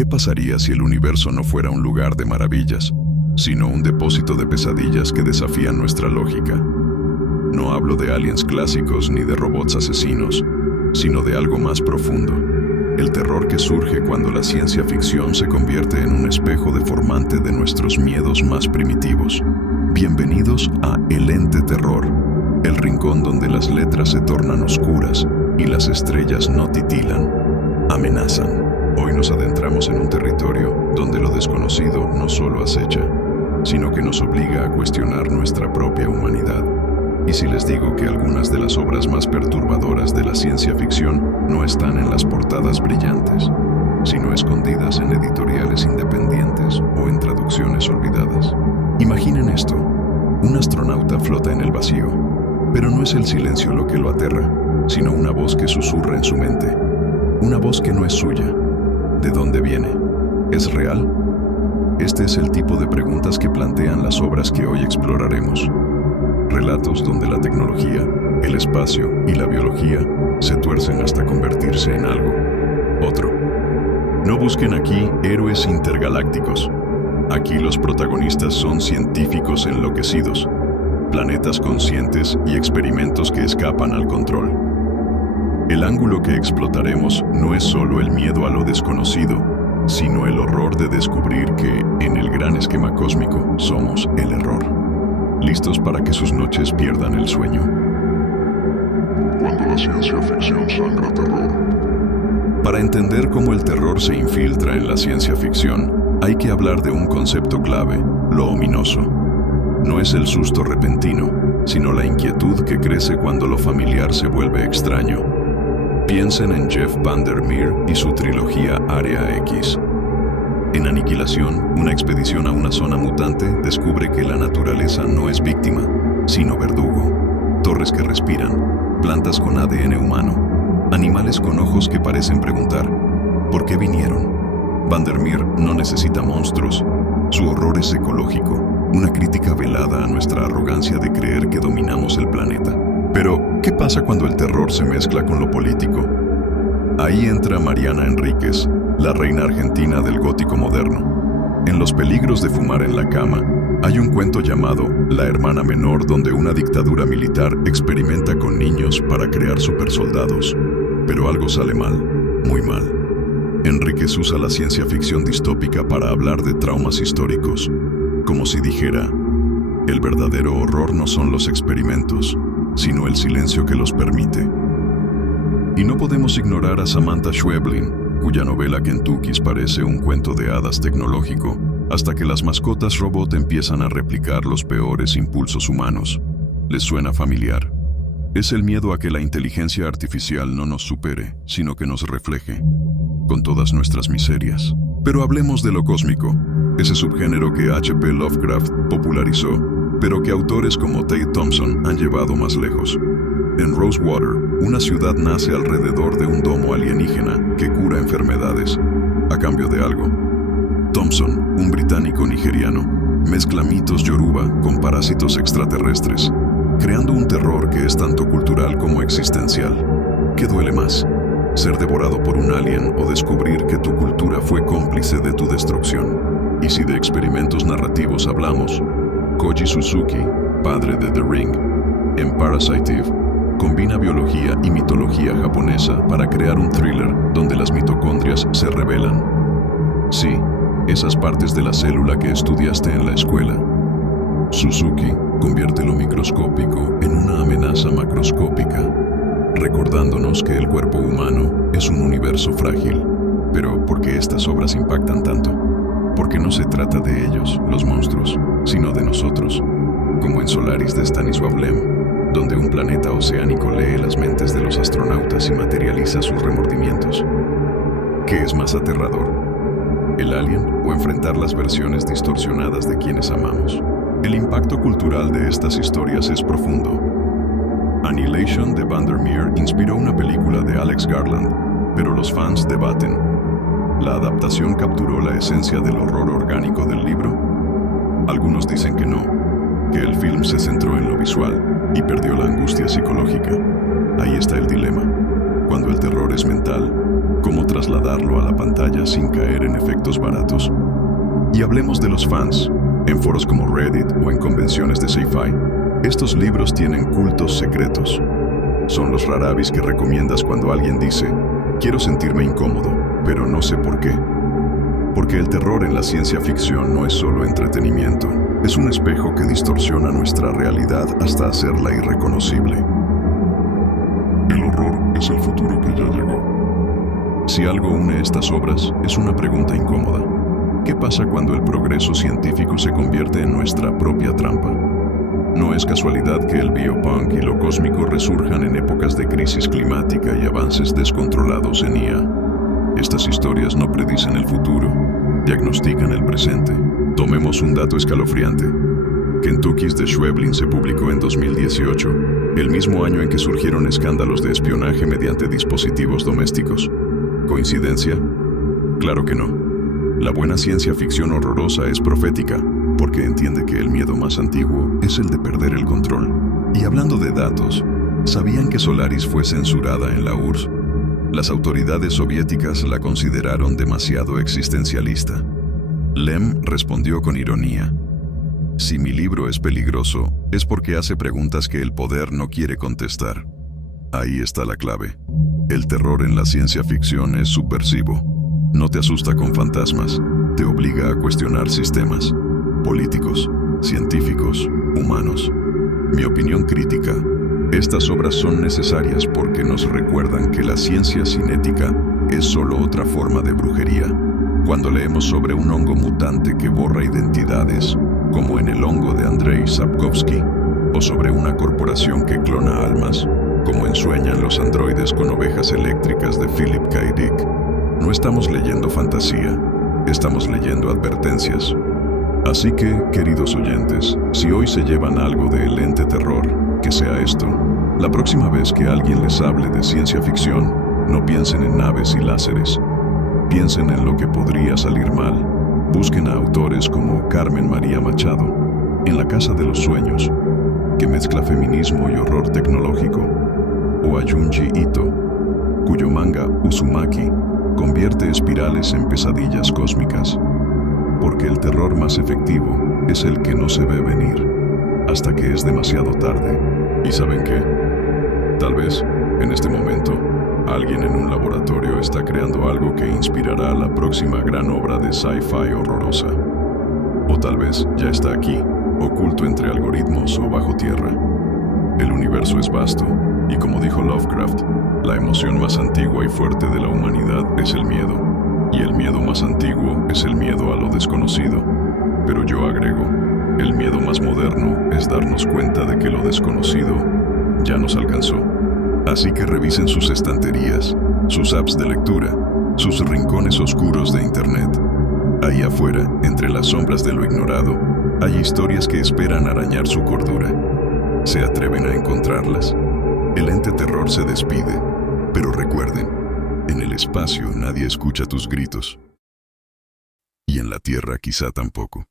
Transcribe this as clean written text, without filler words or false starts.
¿Qué pasaría si el universo no fuera un lugar de maravillas, sino un depósito de pesadillas que desafían nuestra lógica? No hablo de aliens clásicos ni de robots asesinos, sino de algo más profundo. El terror que surge cuando la ciencia ficción se convierte en un espejo deformante de nuestros miedos más primitivos. Bienvenidos a El Ente Terror, el rincón donde las letras se tornan oscuras y las estrellas no titilan, amenazan. Hoy nos adentramos en un territorio donde lo desconocido no solo acecha, sino que nos obliga a cuestionar nuestra propia humanidad. Y si les digo que algunas de las obras más perturbadoras de la ciencia ficción no están en las portadas brillantes, sino escondidas en editoriales independientes o en traducciones olvidadas. Imaginen esto: un astronauta flota en el vacío, pero no es el silencio lo que lo aterra, sino una voz que susurra en su mente. Una voz que no es suya. ¿De dónde viene? ¿Es real? Este es el tipo de preguntas que plantean las obras que hoy exploraremos. Relatos donde la tecnología, el espacio y la biología se tuercen hasta convertirse en algo, otro. No busquen aquí héroes intergalácticos. Aquí los protagonistas son científicos enloquecidos, planetas conscientes y experimentos que escapan al control. El ángulo que explotaremos no es solo el miedo a lo desconocido, sino el horror de descubrir que, en el gran esquema cósmico, somos el error. ¿Listos para que sus noches pierdan el sueño? Cuando la ciencia ficción sangra terror. Para entender cómo el terror se infiltra en la ciencia ficción, hay que hablar de un concepto clave: lo ominoso. No es el susto repentino, sino la inquietud que crece cuando lo familiar se vuelve extraño. Piensen en Jeff Vandermeer y su trilogía Área X. En Aniquilación, una expedición a una zona mutante descubre que la naturaleza no es víctima, sino verdugo. Torres que respiran, plantas con ADN humano, animales con ojos que parecen preguntar: ¿por qué vinieron? Vandermeer no necesita monstruos. Su horror es ecológico, una crítica velada a nuestra arrogancia de creer que dominamos el planeta. Pero, ¿qué pasa cuando el terror se mezcla con lo político? Ahí entra Mariana Enríquez, la reina argentina del gótico moderno. En Los peligros de fumar en la cama, hay un cuento llamado La hermana menor, donde una dictadura militar experimenta con niños para crear supersoldados. Pero algo sale mal, muy mal. Enríquez usa la ciencia ficción distópica para hablar de traumas históricos, como si dijera: el verdadero horror no son los experimentos, sino el silencio que los permite. Y no podemos ignorar a Samantha Schweblin, cuya novela Kentuckys parece un cuento de hadas tecnológico, hasta que las mascotas robot empiezan a replicar los peores impulsos humanos. ¿Les suena familiar? Es el miedo a que la inteligencia artificial no nos supere, sino que nos refleje, con todas nuestras miserias. Pero hablemos de lo cósmico, ese subgénero que H.P. Lovecraft popularizó, pero que autores como Tate Thompson han llevado más lejos. En Rosewater, una ciudad nace alrededor de un domo alienígena que cura enfermedades, a cambio de algo. Thompson, un británico nigeriano, mezcla mitos yoruba con parásitos extraterrestres, creando un terror que es tanto cultural como existencial. ¿Qué duele más? ¿Ser devorado por un alien o descubrir que tu cultura fue cómplice de tu destrucción? Y si de experimentos narrativos hablamos, Koji Suzuki, padre de The Ring, en Parasite Eve, combina biología y mitología japonesa para crear un thriller donde las mitocondrias se revelan. Sí, esas partes de la célula que estudiaste en la escuela. Suzuki convierte lo microscópico en una amenaza macroscópica, recordándonos que el cuerpo humano es un universo frágil. Pero ¿por qué estas obras impactan tanto? Porque no se trata de ellos, los monstruos, sino de nosotros, como en Solaris de Stanisław Lem, donde un planeta oceánico lee las mentes de los astronautas y materializa sus remordimientos. ¿Qué es más aterrador? ¿El alien o enfrentar las versiones distorsionadas de quienes amamos? El impacto cultural de estas historias es profundo. Annihilation de Vandermeer inspiró una película de Alex Garland, pero los fans debaten. ¿La adaptación capturó la esencia del horror orgánico del libro? Algunos dicen que no, que el film se centró en lo visual y perdió la angustia psicológica. Ahí está el dilema. Cuando el terror es mental, ¿cómo trasladarlo a la pantalla sin caer en efectos baratos? Y hablemos de los fans. En foros como Reddit o en convenciones de sci-fi, estos libros tienen cultos secretos. Son los rarabis que recomiendas cuando alguien dice, quiero sentirme incómodo, pero no sé por qué. Porque el terror en la ciencia ficción no es solo entretenimiento, es un espejo que distorsiona nuestra realidad hasta hacerla irreconocible. El horror es el futuro que ya llegó. Si algo une estas obras, es una pregunta incómoda. ¿Qué pasa cuando el progreso científico se convierte en nuestra propia trampa? No es casualidad que el biopunk y lo cósmico resurjan en épocas de crisis climática y avances descontrolados en IA. Estas historias no predicen el futuro, diagnostican el presente. Tomemos un dato escalofriante. Kentucky's The Schweblin se publicó en 2018, el mismo año en que surgieron escándalos de espionaje mediante dispositivos domésticos. ¿Coincidencia? Claro que no. La buena ciencia ficción horrorosa es profética, porque entiende que el miedo más antiguo es el de perder el control. Y hablando de datos, ¿sabían que Solaris fue censurada en la URSS? Las autoridades soviéticas la consideraron demasiado existencialista. Lem respondió con ironía, si mi libro es peligroso, es porque hace preguntas que el poder no quiere contestar. Ahí está la clave. El terror en la ciencia ficción es subversivo. No te asusta con fantasmas, te obliga a cuestionar sistemas, políticos, científicos, humanos. Mi opinión crítica, estas obras son necesarias porque nos recuerdan que la ciencia sin ética es solo otra forma de brujería. Cuando leemos sobre un hongo mutante que borra identidades, como en el hongo de Andrei Sapkowski, o sobre una corporación que clona almas, como en Sueñan los androides con ovejas eléctricas de Philip K. Dick, no estamos leyendo fantasía, estamos leyendo advertencias. Así que, queridos oyentes, si hoy se llevan algo del ente terror, que sea esto. La próxima vez que alguien les hable de ciencia ficción, no piensen en naves y láseres. Piensen en lo que podría salir mal. Busquen a autores como Carmen María Machado, En la Casa de los Sueños, que mezcla feminismo y horror tecnológico, o a Junji Ito, cuyo manga Uzumaki convierte espirales en pesadillas cósmicas. Porque el terror más efectivo es el que no se ve venir, hasta que es demasiado tarde. ¿Y saben qué? Tal vez, en este momento, alguien en un laboratorio está creando algo que inspirará la próxima gran obra de sci-fi horrorosa. O tal vez ya está aquí, oculto entre algoritmos o bajo tierra. El universo es vasto, y como dijo Lovecraft, la emoción más antigua y fuerte de la humanidad es el miedo, y el miedo más antiguo es el miedo a lo desconocido. Pero yo agrego, el miedo más moderno es darnos cuenta de que lo desconocido ya nos alcanzó. Así que revisen sus estanterías, sus apps de lectura, sus rincones oscuros de internet. Ahí afuera, entre las sombras de lo ignorado, hay historias que esperan arañar su cordura. ¿Se atreven a encontrarlas? El ente terror se despide, pero recuerden, en el espacio nadie escucha tus gritos. Y en la tierra quizá tampoco.